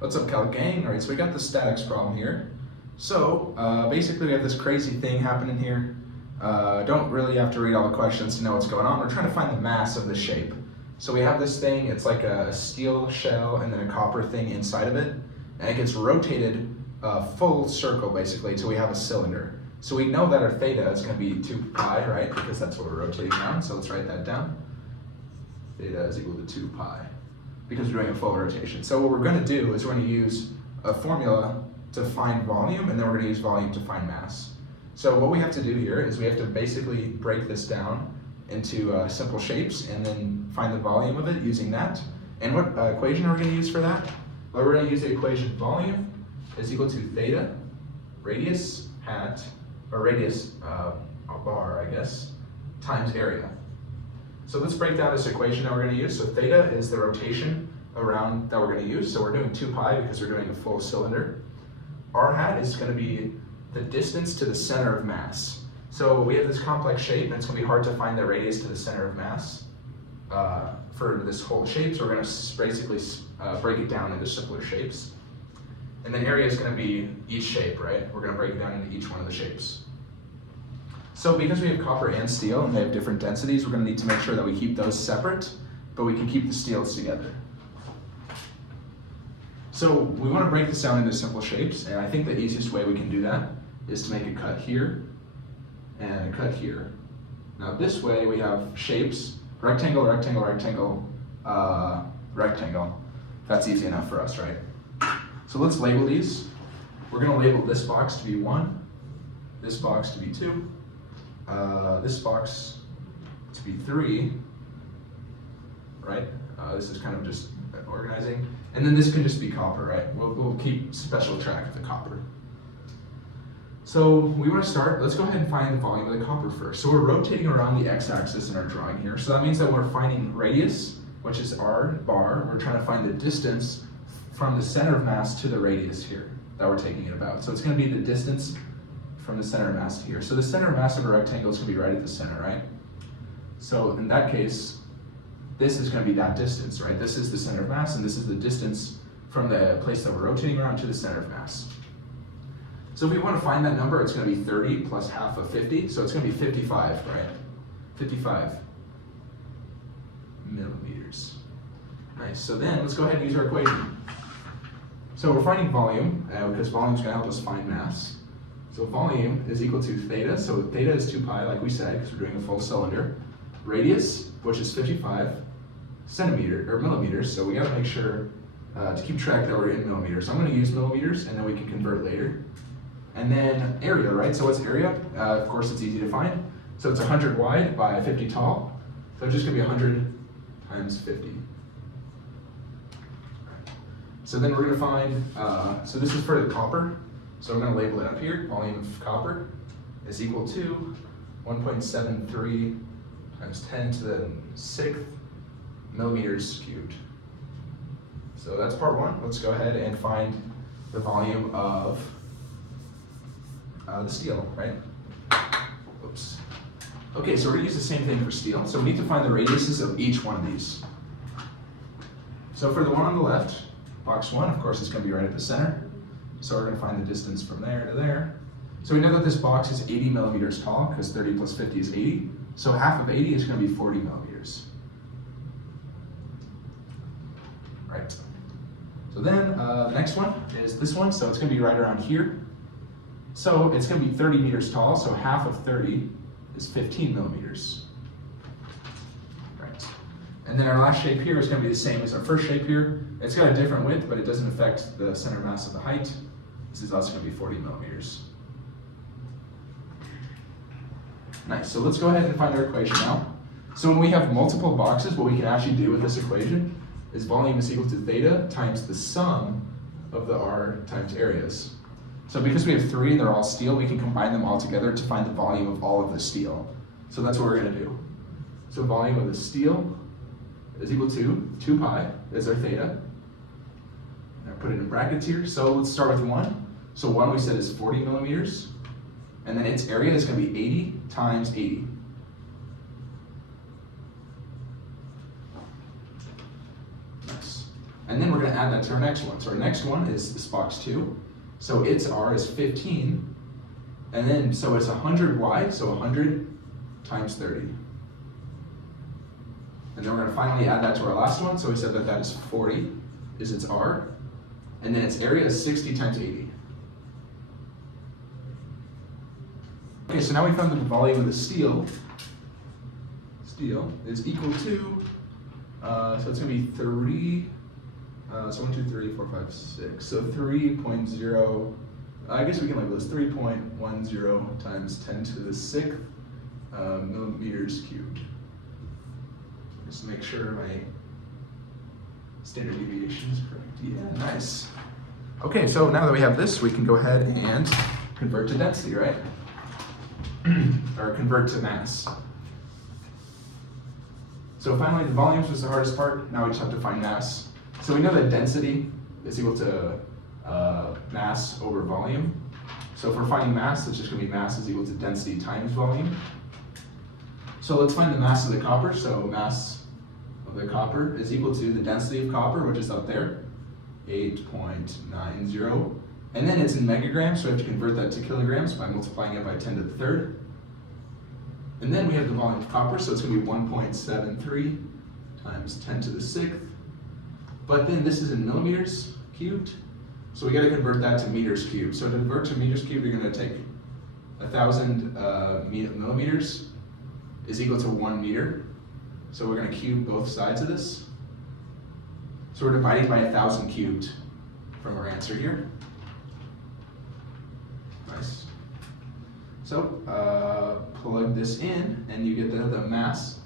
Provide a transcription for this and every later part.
What's up, Cal gang? All right, so we got the statics problem here. So basically we have this crazy thing happening here. Don't really have to read all the questions to know what's going on. We're trying to find the mass of the shape. So we have this thing, it's like a steel shell and then a copper thing inside of it. And it gets rotated a full circle basically till we have a cylinder. So we know that our theta is going to be 2 pi, right? Because that's what we're rotating around. So let's write that down. Theta is equal to 2 pi. Because we're doing a full rotation. So what we're going to do is we're going to use a formula to find volume, and then we're going to use volume to find mass. So what we have to do here is we have to basically break this down into simple shapes and then find the volume of it using that. And what equation are we going to use for that? Well, we're going to use the equation volume is equal to theta, radius hat, or radius bar, I guess, times area. So let's break down this equation that we're going to use. So theta is the rotation around that we're going to use. So we're doing 2 pi because we're doing a full cylinder. R hat is going to be the distance to the center of mass. So we have this complex shape, and it's going to be hard to find the radius to the center of mass for this whole shape. So we're going to basically break it down into simpler shapes. And then area is going to be each shape, right? We're going to break it down into each one of the shapes. So because we have copper and steel and they have different densities, we're going to need to make sure that we keep those separate, but we can keep the steels together. So we want to break this down into simple shapes, and I think the easiest way we can do that is to make a cut here and a cut here. Now this way we have shapes, rectangle, rectangle, rectangle, rectangle. That's easy enough for us, right? So let's label these. We're going to label this box to be 1, this box to be 2, this box to be 3, right? This is kind of just organizing. And then this can just be copper, right? We'll keep special track of the copper. So we want to start, let's go ahead and find the volume of the copper first. So we're rotating around the x-axis in our drawing here. So that means that we're finding radius, which is r bar. We're trying to find the distance from the center of mass to the radius here that we're taking it about. So it's going to be the distance from the center of mass to here. So the center of mass of a rectangle is going to be right at the center, right? So in that case, this is going to be that distance, right? This is the center of mass, and this is the distance from the place that we're rotating around to the center of mass. So if we want to find that number, it's going to be 30 plus half of 50, so it's going to be 55, right? 55 millimeters. Nice, so then let's go ahead and use our equation. So we're finding volume, because volume is going to help us find mass. So volume is equal to theta, so theta is 2 pi, like we said, because we're doing a full cylinder. Radius, which is 55 millimeters, so we got to make sure to keep track that we're in millimeters. So I'm going to use millimeters, and then we can convert later. And then area, right? So what's area? Of course, it's easy to find. So it's 100 wide by 50 tall. So it's just going to be 100 times 50. So then we're going to find, so this is for the copper. So we're going to label it up here. Volume of copper is equal to 1.73 times 10 to the 6th millimeters cubed. So that's part 1. Let's go ahead and find the volume of the steel, right? Oops. Okay, so we're going to use the same thing for steel. So we need to find the radiuses of each one of these. So for the one on the left, box 1, of course, it's going to be right at the center. So we're going to find the distance from there to there. So we know that this box is 80 millimeters tall, because 30 plus 50 is 80. So half of 80 is going to be 40 millimeters. Right. So then the next one is this one. So it's going to be right around here. So it's going to be 30 meters tall. So half of 30 is 15 millimeters. Right. And then our last shape here is going to be the same as our first shape here. It's got a different width, but it doesn't affect the center mass of the height. This is also going to be 40 millimeters. Nice, so let's go ahead and find our equation now. So when we have multiple boxes, what we can actually do with this equation is volume is equal to theta times the sum of the r times areas. So because we have 3 and they're all steel, we can combine them all together to find the volume of all of the steel. So that's what we're going to do. So volume of the steel is equal to 2 pi, is our theta. I put it in brackets here. So let's start with 1. So 1 we said is 40 millimeters. And then its area is going to be 80 times 80. Nice. And then then we're going to add that to our next one. So our next one is this box 2. So its R is 15. And then, so it's 100 wide, so 100 times 30. And then we're going to finally add that to our last one. So we said that that is 40, is its R. And then its area is 60 times 80. Okay, so now we found the volume of the steel. Steel is equal to, so it's going to be 3, so 1, 2, 3, 4, 5, 6. So 3.0, I guess we can label this 3.10 times 10 to the 6th millimeters cubed. Just to make sure my standard deviation is correct. Yeah, nice. Okay, so now that we have this, we can go ahead and convert to density, right? Or convert to mass. So finally, the volumes was the hardest part. Now we just have to find mass. So we know that density is equal to mass over volume. So if we're finding mass, it's just going to be mass is equal to density times volume. So let's find the mass of the copper. So mass of the copper is equal to the density of copper, which is up there, 8.90. And then it's in megagrams, so we have to convert that to kilograms by multiplying it by 10 to the 3rd. And then we have the volume of copper, so it's going to be 1.73 times 10 to the 6th. But then this is in millimeters cubed, so we got to convert that to meters cubed. So to convert to meters cubed, you're going to take 1,000 millimeters is equal to 1 meter. So we're going to cube both sides of this. So we're dividing by 1,000 cubed from our answer here. Nice. So plug this in, and you get the mass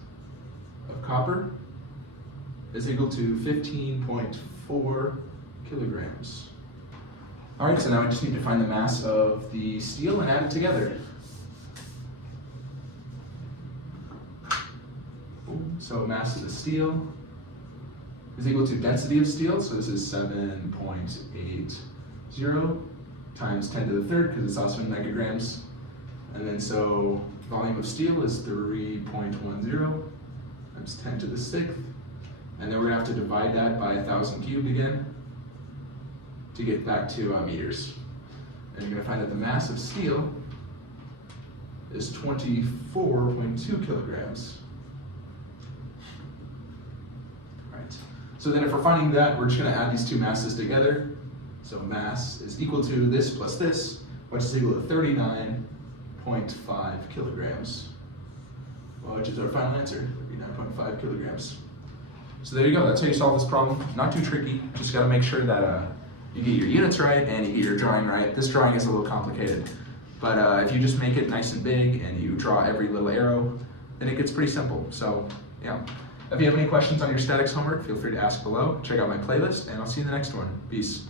of copper is equal to 15.4 kilograms. All right, so now we just need to find the mass of the steel and add it together. So mass of the steel is equal to density of steel, so this is 7.80 times 10 to the 3rd, because it's also in megagrams. And then so volume of steel is 3.10 times 10 to the 6th. And then we're going to have to divide that by 1,000 cubed again to get back to meters. And you're going to find that the mass of steel is 24.2 kilograms. All right. So then if we're finding that, we're just going to add these two masses together. So mass is equal to this plus this, which is equal to 39.5 kilograms, which is our final answer, 39.5 kilograms. So there you go, that's how you solve this problem. Not too tricky, just gotta make sure that you get your units right and you get your drawing right. This drawing is a little complicated, but if you just make it nice and big and you draw every little arrow, then it gets pretty simple. So yeah, if you have any questions on your statics homework, feel free to ask below. Check out my playlist, and I'll see you in the next one. Peace.